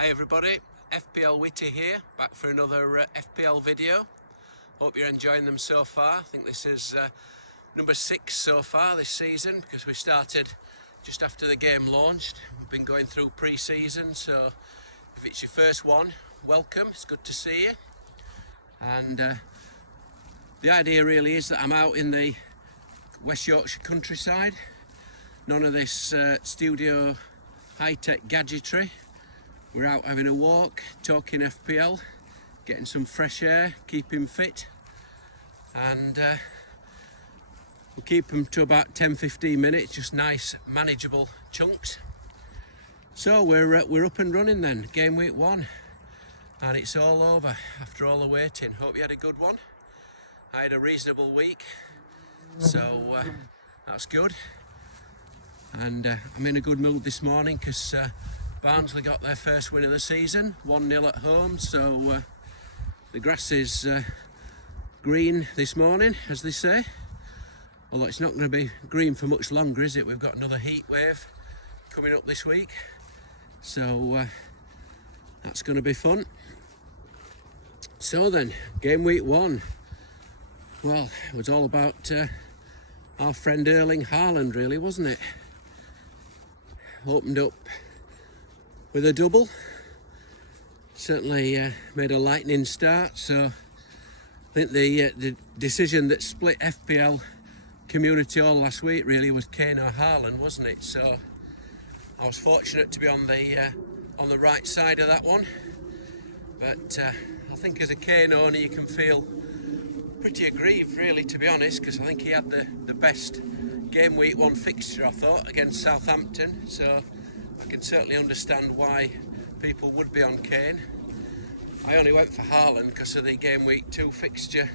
Hi everybody, FPL Witty here, back for another FPL video. Hope you're enjoying them so far. I think this is number 6 so far this season, because we started just after the game launched. We've been going through pre-season, so if it's your first one, welcome, it's good to see you. And the idea really is that I'm out in the West Yorkshire countryside. None of this studio high-tech gadgetry. We're out having a walk, talking FPL, getting some fresh air, keeping fit, and we'll keep them to about 10-15 minutes, just nice manageable chunks. So we're up and running then, game week 1, and it's all over after all the waiting. Hope you had a good one. I had a reasonable week, so that's good. And I'm in a good mood this morning because Barnsley got their first win of the season, 1-0 at home, so the grass is green this morning, as they say. Although it's not going to be green for much longer, is it? We've got another heat wave coming up this week, so that's going to be fun. So then, game week 1. Well, it was all about our friend Erling Haaland, really, wasn't it? Opened up with a double, certainly made a lightning start. So I think the decision that split FPL community all last week really was Kane or Haaland, wasn't it? So I was fortunate to be on the right side of that one, but I think as a Kane owner you can feel pretty aggrieved, really, to be honest, because I think he had the best game week 1 fixture, I thought, against Southampton, so I can certainly understand why people would be on Kane. I only went for Haaland because of the game week 2 fixture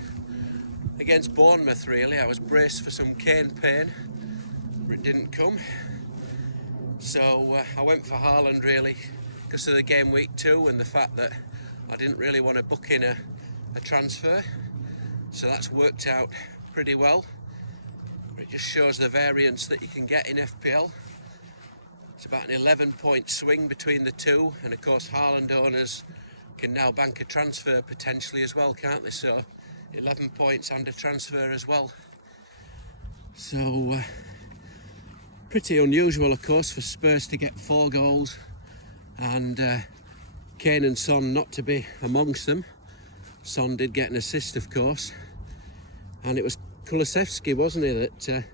against Bournemouth, really. I was braced for some Kane pain, but it didn't come. So I went for Haaland, really, because of the game week 2 and the fact that I didn't really want to book in a transfer. So that's worked out pretty well. It just shows the variance that you can get in FPL. It's about an 11-point swing between the two, and of course Haaland owners can now bank a transfer potentially as well, can't they? So 11 points and a transfer as well. So pretty unusual, of course, for Spurs to get 4 goals and Kane and Son not to be amongst them. Son did get an assist, of course, and it was Kulusevski, wasn't he, that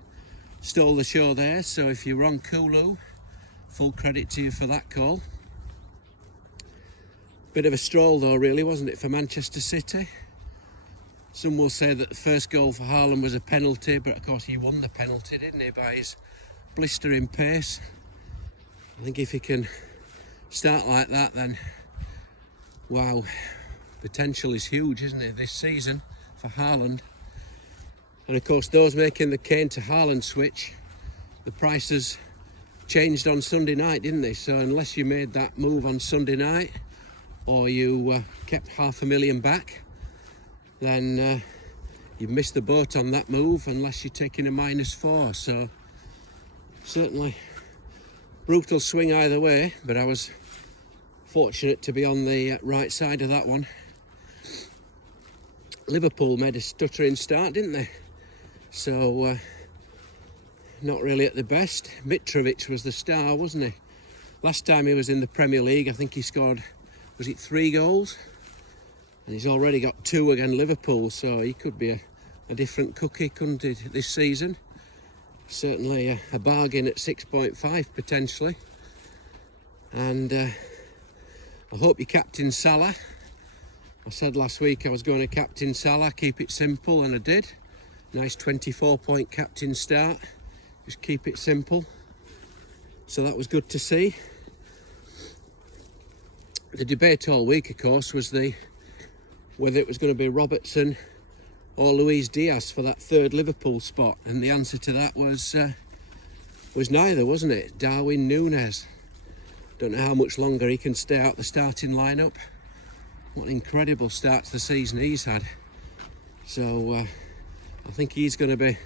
stole the show there. So if you're wrong, Kulu, full credit to you for that call. Bit of a stroll though, really, wasn't it, for Manchester City? Some will say that the first goal for Haaland was a penalty, but of course he won the penalty, didn't he, by his blistering pace. I think if he can start like that, then wow, potential is huge, isn't it, this season for Haaland. And of course, those making the Kane to Haaland switch, the prices changed on Sunday night, didn't they? So unless you made that move on Sunday night, or you kept $500,000 back, then you've missed the boat on that move, unless you're taking a -4. So certainly brutal swing either way, but I was fortunate to be on the right side of that one. Liverpool made a stuttering start, didn't they? So not really at the best. Mitrovic was the star, wasn't he? Last time he was in the Premier League, I think he scored, was it 3 goals? And he's already got 2 against Liverpool, so he could be a different cookie, couldn't he, this season? Certainly a bargain at 6.5 potentially. And I hope you captain Salah. I said last week I was going to captain Salah, keep it simple, and I did. Nice 24-point captain start. Just keep it simple. So that was good to see. The debate all week, of course, was whether it was going to be Robertson or Luis Diaz for that 3rd Liverpool spot, and the answer to that was neither, wasn't it? Darwin Núñez. Don't know how much longer he can stay out the starting lineup. What an incredible start to the season he's had. So I think he's going to be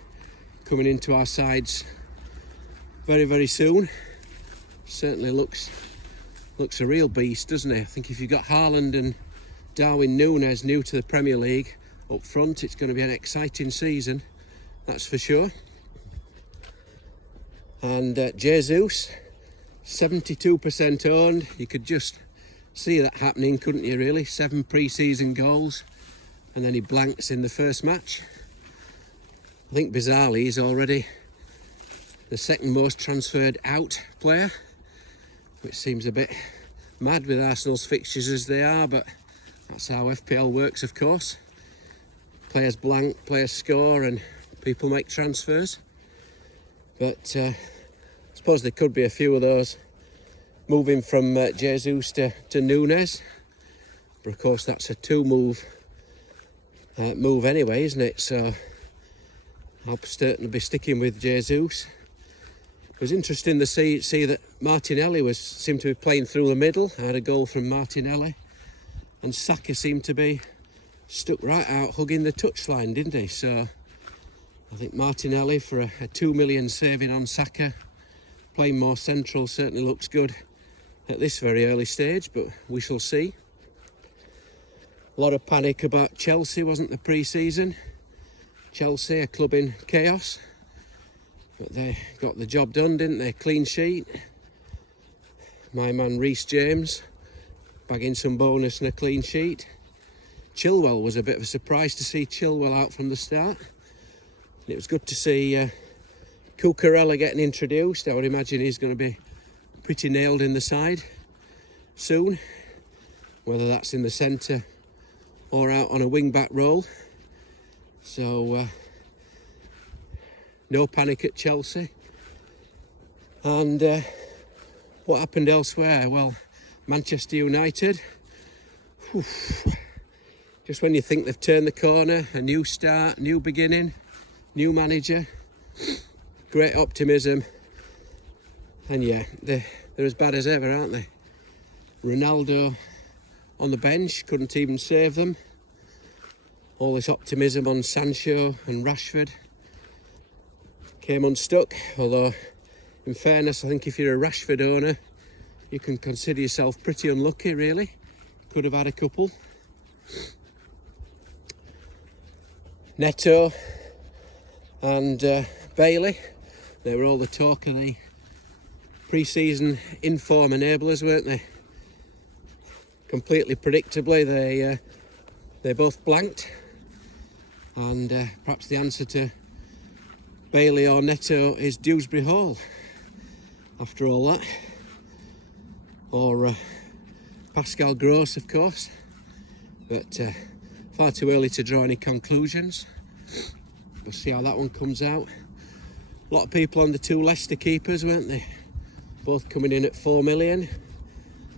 coming into our sides very, very soon. Certainly looks looks a real beast, doesn't he? I think if you've got Haaland and Darwin Núñez new to the Premier League up front, it's going to be an exciting season, that's for sure. And Jesus, 72% owned. You could just see that happening, couldn't you, really? 7 pre-season goals, and then he blanks in the first match. I think bizarrely he's already the second most transferred out player, which seems a bit mad with Arsenal's fixtures as they are, but that's how FPL works, of course. Players blank, players score, and people make transfers. But I suppose there could be a few of those moving from Jesus to Núñez. But of course that's a 2-move move anyway, isn't it? So I'll certainly be sticking with Jesus. It was interesting to see that Martinelli seemed to be playing through the middle. I had a goal from Martinelli, and Saka seemed to be stuck right out hugging the touchline, didn't he? So I think Martinelli for a 2 million saving on Saka, playing more central, certainly looks good at this very early stage, but we shall see. A lot of panic about Chelsea, wasn't there, pre-season? Chelsea, a club in chaos, but they got the job done, didn't they? Clean sheet. My man Reece James bagging some bonus and a clean sheet. Chilwell was a bit of a surprise to see Chilwell out from the start. And it was good to see Cucurella getting introduced. I would imagine he's going to be pretty nailed in the side soon, whether that's in the centre or out on a wing-back role. So no panic at Chelsea. And what happened elsewhere? Well, Manchester United, just when you think they've turned the corner, a new start, new beginning, new manager, great optimism, and yeah, they're as bad as ever, aren't they? Ronaldo on the bench, couldn't even save them. All this optimism on Sancho and Rashford came unstuck, although in fairness, I think if you're a Rashford owner, you can consider yourself pretty unlucky, really. Could have had a couple. Neto and Bailey, they were all the talk of the pre-season in-form enablers, weren't they? Completely predictably, they both blanked, and perhaps the answer to Bailey or Neto is Dewsbury Hall after all that, or Pascal Gross, of course, but far too early to draw any conclusions. We'll see how that one comes out. A lot of people on the 2 Leicester keepers, weren't they? Both coming in at 4 million.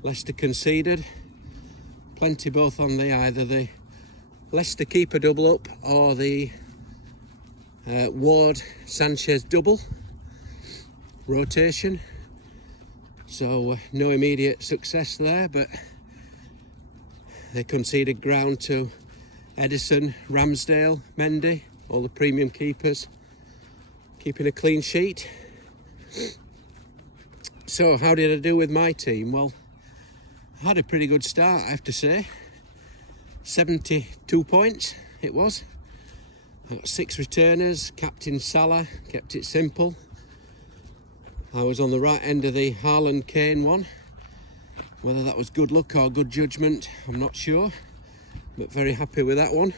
Leicester conceded. Plenty both on either the Leicester keeper double up or the Ward Sanchez double rotation. So no immediate success there, but they conceded ground to Edison, Ramsdale, Mendy, all the premium keepers keeping a clean sheet. So how did I do with my team? Well, I had a pretty good start, I have to say. 72 points it was. I got 6 returners, captain Salah, kept it simple. I was on the right end of the Haaland Kane one. Whether that was good luck or good judgment, I'm not sure, but very happy with that one.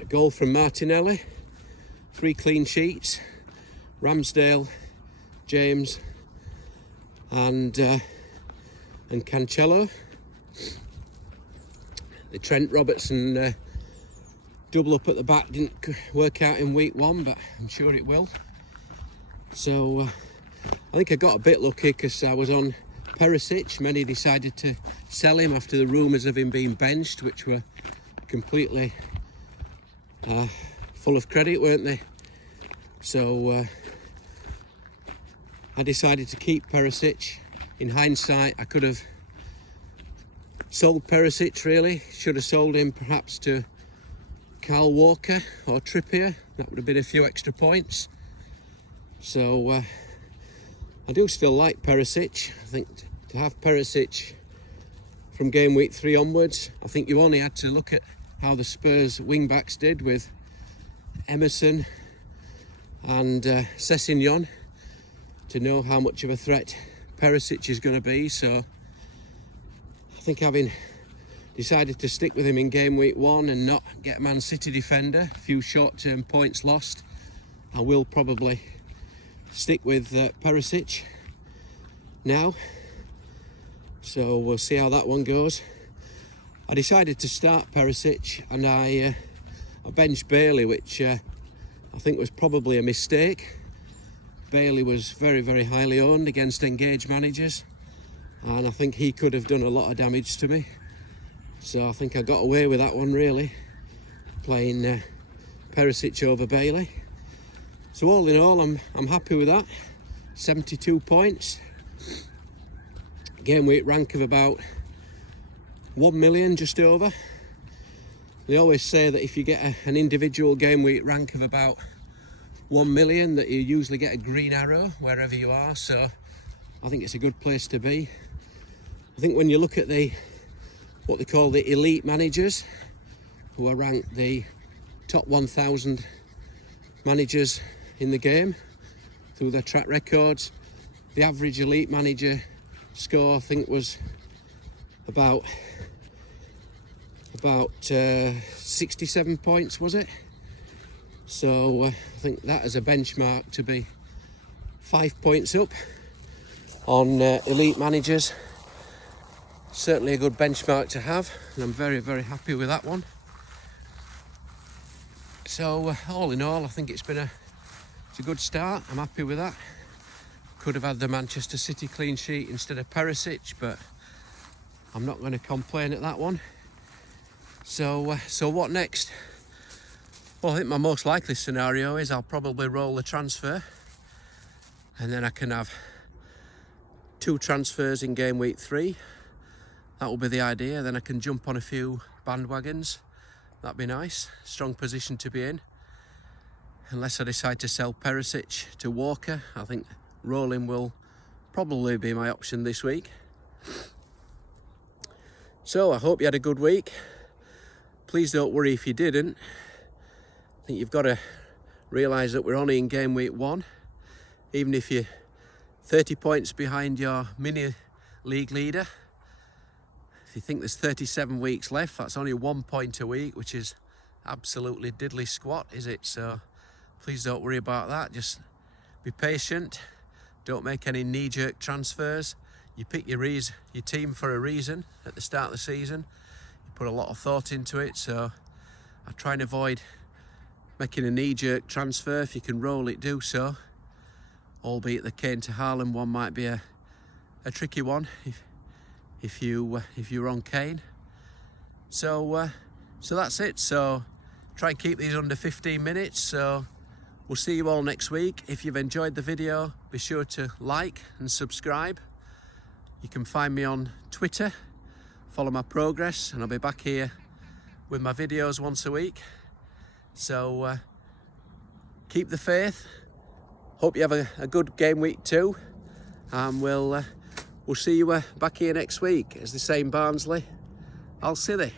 A goal from Martinelli, 3 clean sheets, Ramsdale, James and Cancelo. The Trent Robertson double up at the back didn't work out in week 1, but I'm sure it will. So I think I got a bit lucky because I was on Perisic. Many decided to sell him after the rumours of him being benched, which were completely full of credit, weren't they? So I decided to keep Perisic. In hindsight, I could have sold Perisic, really. Should have sold him perhaps to Kyle Walker or Trippier. That would have been a few extra points. So I do still like Perisic. I think to have Perisic from game week 3 onwards. I think you only had to look at how the Spurs wing backs did with Emerson and Sessegnon to know how much of a threat Perisic is going to be. So I think having decided to stick with him in game week 1 and not get a Man City defender, a few short-term points lost, I will probably stick with Perisic now. So we'll see how that one goes. I decided to start Perisic and I benched Bailey, which I think was probably a mistake. Bailey was very, very highly owned against engaged managers, and I think he could have done a lot of damage to me. So I think I got away with that one, really, playing Perisic over Bailey. So all in all, I'm happy with that. 72 points. Game week rank of about 1 million, just over. They always say that if you get an individual game week rank of about 1 million, that you usually get a green arrow wherever you are. So I think it's a good place to be. I think when you look at what they call the elite managers, who are ranked the top 1,000 managers in the game through their track records, the average elite manager score I think was about 67 points, was it? So I think that as a benchmark to be 5 points up on elite managers, certainly a good benchmark to have, and I'm very, very happy with that one. So all in all, I think it's a good start. I'm happy with that. Could have had the Manchester City clean sheet instead of Perisic, but I'm not going to complain at that one. So what next? Well, I think my most likely scenario is I'll probably roll the transfer, and then I can have 2 transfers in game week 3. That will be the idea. Then I can jump on a few bandwagons. That'd be nice. Strong position to be in. Unless I decide to sell Perisic to Walker, I think rolling will probably be my option this week. So I hope you had a good week. Please don't worry if you didn't. I think you've got to realise that we're only in game week 1. Even if you're 30 points behind your mini league leader, if you think there's 37 weeks left, that's only 1 point a week, which is absolutely diddly squat, is it? So please don't worry about that. Just be patient. Don't make any knee-jerk transfers. You pick your team for a reason at the start of the season. You put a lot of thought into it, so I try and avoid making a knee-jerk transfer. If you can roll it, do so. Albeit the Kane to Haaland one might be a tricky one if you're on Kane. So that's it. So try and keep these under 15 minutes. So we'll see you all next week. If you've enjoyed the video, be sure to like and subscribe. You can find me on Twitter, follow my progress, and I'll be back here with my videos once a week. So keep the faith. Hope you have a good game week 2, and we'll see you back here next week. As they say in Barnsley, I'll see thee.